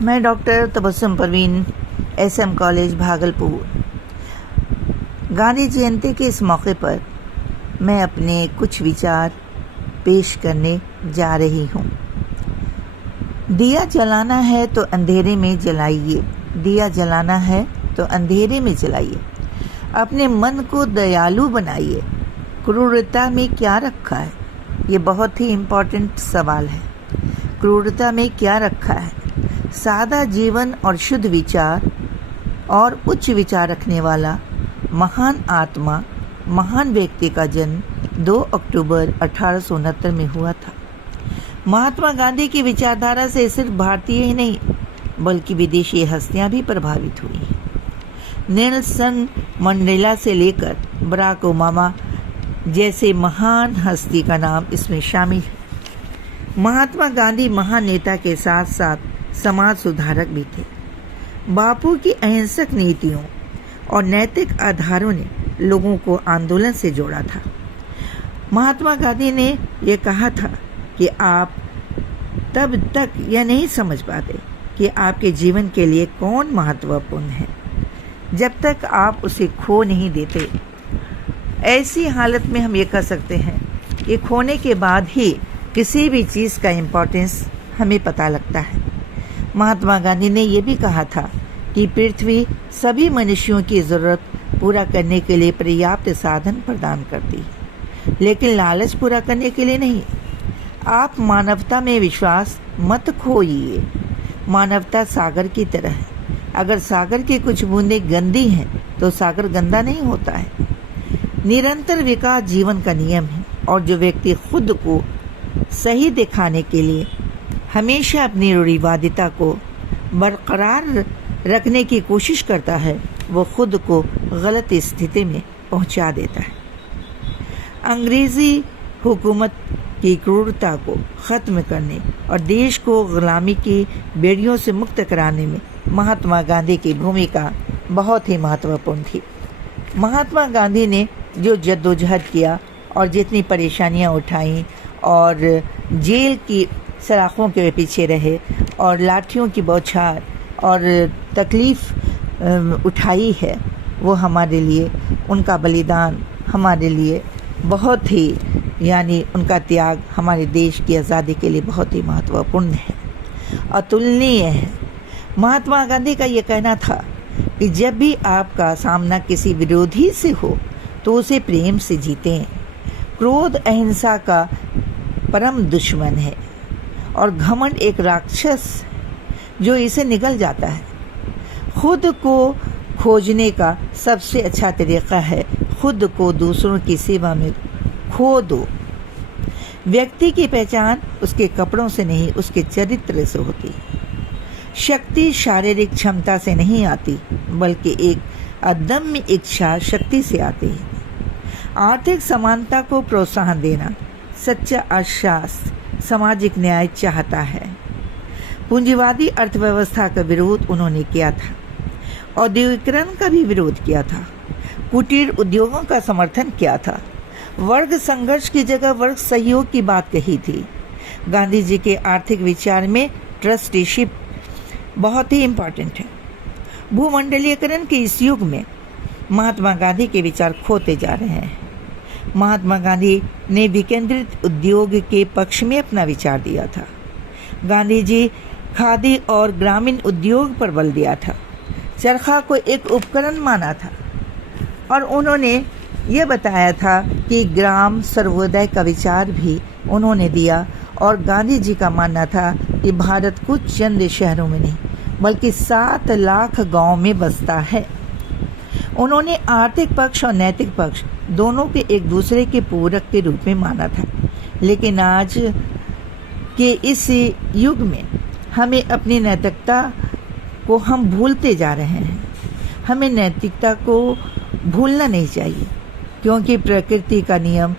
मैं doctor Tabassum Parveen, SM college Bhagalpur. Gandhi Jayanti के इस मौके पर मैं अपने कुछ विचार पेश करने जा रही हूँ। दिया जलाना है तो अंधेरे में जलाइए, दिया जलाना है तो अंधेरे में जलाइए। अपने मन को दयालु बनाइए। क्रूरता में क्या रखा है? ये बहुत ही इम्पोर्टेंट सवाल है। क्रूरता में क्या रखा है? सादा जीवन और शुद्ध विचार और उच्च विचार रखने वाला महान आत्मा, महान व्यक्ति का जन्म 2 अक्टूबर 1869 में हुआ था। महात्मा गांधी की विचारधारा से सिर्फ भारतीय ही नहीं बल्कि विदेशी हस्तियां भी प्रभावित हुई हैं। नेल्सन मंडेला से लेकर बराक ओबामा जैसे महान हस्ती का नाम इसमें शामिल है। महात्मा गांधी महान नेता के साथ साथ समाज सुधारक भी थे। बापू की अहिंसक नीतियों और नैतिक आधारों ने लोगों को आंदोलन से जोड़ा था। महात्मा गांधी ने यह कहा था कि आप तब तक यह नहीं समझ पाते कि आपके जीवन के लिए कौन महत्वपूर्ण है जब तक आप उसे खो नहीं देते। ऐसी हालत में हम ये कह सकते हैं कि खोने के बाद ही किसी भी चीज़ का इम्पोर्टेंस हमें पता लगता है। महात्मा गांधी ने यह भी कहा था कि पृथ्वी सभी मनुष्यों की ज़रूरत पूरा करने के लिए पर्याप्त साधन प्रदान करती है, लेकिन लालच पूरा करने के लिए नहीं। आप मानवता में विश्वास मत खोइए। मानवता सागर की तरह है। अगर सागर की कुछ बूंदें गंदी हैं तो सागर गंदा नहीं होता है। निरंतर विकास जीवन का नियम है और जो व्यक्ति खुद को सही दिखाने के लिए हमेशा अपनी रूढ़िवादिता को बरकरार रखने की कोशिश करता है, वो खुद को गलत स्थिति में पहुंचा देता है। अंग्रेज़ी हुकूमत की क्रूरता को ख़त्म करने और देश को गुलामी की बेड़ियों से मुक्त कराने में महात्मा गांधी की भूमिका बहुत ही महत्वपूर्ण थी। महात्मा गांधी ने जो जद्दोजहद किया और जितनी परेशानियां उठाईं और जेल की सलाखों के पीछे रहे और लाठियों की बौछार और तकलीफ़ उठाई है, वो हमारे लिए उनका बलिदान हमारे लिए बहुत ही उनका त्याग हमारे देश की आज़ादी के लिए बहुत ही महत्वपूर्ण है, अतुलनीय है। महात्मा गांधी का ये कहना था कि जब भी आपका सामना किसी विरोधी से हो तो उसे प्रेम से जीतें। क्रोध अहिंसा का परम दुश्मन है और घमंड एक राक्षस जो इसे निगल जाता है। खुद को खोजने का सबसे अच्छा तरीका है खुद को दूसरों की सेवा में खो दो। व्यक्ति की पहचान उसके कपड़ों से नहीं, उसके चरित्र से होती है। शक्ति शारीरिक क्षमता से नहीं आती बल्कि एक अदम्य इच्छा शक्ति से आती है। आर्थिक समानता को प्रोत्साहन देना सच्चा अर्थशास्त्र सामाजिक न्याय चाहता है। पूंजीवादी अर्थव्यवस्था का विरोध उन्होंने किया था। औद्योगिकरण का भी विरोध किया था। कुटीर उद्योगों का समर्थन किया था। वर्ग संघर्ष की जगह वर्ग सहयोग की बात कही थी। गांधी जी के आर्थिक विचार में ट्रस्टीशिप बहुत ही इम्पॉर्टेंट है। भूमंडलीयकरण के इस युग में महात्मा गांधी के विचार खोते जा रहे हैं। महात्मा गांधी ने विकेंद्रित उद्योग के पक्ष में अपना विचार दिया था। गांधी जी खादी और ग्रामीण उद्योग पर बल दिया था। चरखा को एक उपकरण माना था और उन्होंने ये बताया था कि ग्राम सर्वोदय का विचार भी उन्होंने दिया। और गांधी जी का मानना था कि भारत कुछ चंद शहरों में नहीं बल्कि 7 लाख गांव में बसता है। उन्होंने आर्थिक पक्ष और नैतिक पक्ष दोनों के एक दूसरे के पूरक के रूप में माना था। लेकिन आज के इस युग में हमें अपनी नैतिकता को हम भूलते जा रहे हैं। हमें नैतिकता को भूलना नहीं चाहिए क्योंकि प्रकृति का नियम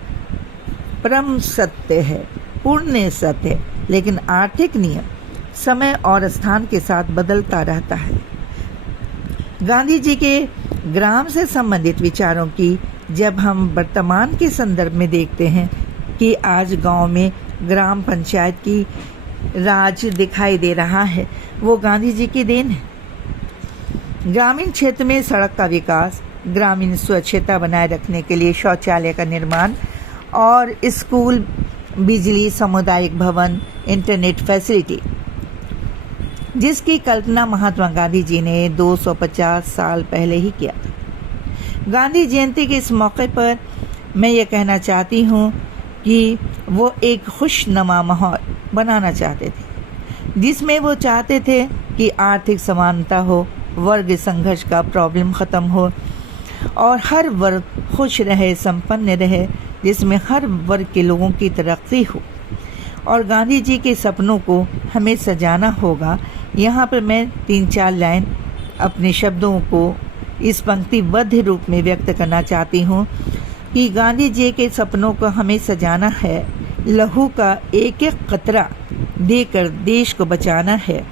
परम सत्य है, पूर्ण सत्य है, लेकिन आर्थिक नियम समय और स्थान के साथ बदलता रहता है। गांधी जी के ग्राम से संबंधित विचारों की जब हम वर्तमान के संदर्भ में देखते हैं कि आज गांव में ग्राम पंचायत की राज दिखाई दे रहा है वो गांधी जी की देन है। ग्रामीण क्षेत्र में सड़क का विकास, ग्रामीण स्वच्छता बनाए रखने के लिए शौचालय का निर्माण और स्कूल, बिजली, सामुदायिक भवन, इंटरनेट फैसिलिटी, जिसकी कल्पना महात्मा गांधी जी ने 250 साल पहले ही किया। गांधी जयंती के इस मौके पर मैं ये कहना चाहती हूँ कि वो एक खुशनुमा माहौल बनाना चाहते थे, जिसमें वो चाहते थे कि आर्थिक समानता हो, वर्ग संघर्ष का प्रॉब्लम ख़त्म हो और हर वर्ग खुश रहे, संपन्न रहे, जिसमें हर वर्ग के लोगों की तरक्की हो। और गांधी जी के सपनों को हमें सजाना होगा। यहाँ पर मैं 3-4 लाइन अपने शब्दों को इस पंक्तिबद्ध रूप में व्यक्त करना चाहती हूँ कि गांधी जी के सपनों को हमें सजाना है, लहू का एक एक कतरा देकर देश को बचाना है,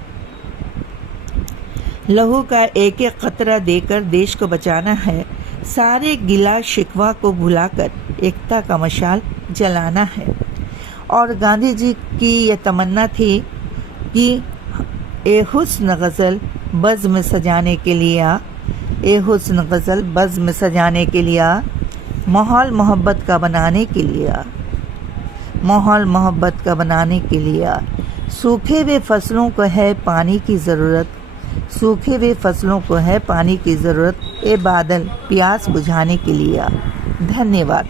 लहू का एक एक कतरा देकर देश को बचाना है, सारे गिला शिकवा को भुलाकर एकता का मशाल जलाना है। और गांधी जी की यह तमन्ना थी कि ए हुस्न गज़ल बज़्म सजाने के लिए आ, ए हुस्न गज़ल बज़्म सजाने के लिए आ, माहौल मोहब्बत का बनाने के लिए आ, माहौल मोहब्बत का बनाने के लिए आ। सूखे हुए फसलों को है पानी की ज़रूरत, सूखे हुए फसलों को है पानी की ज़रूरत, ए बादल प्यास बुझाने के लिए आ। धन्यवाद।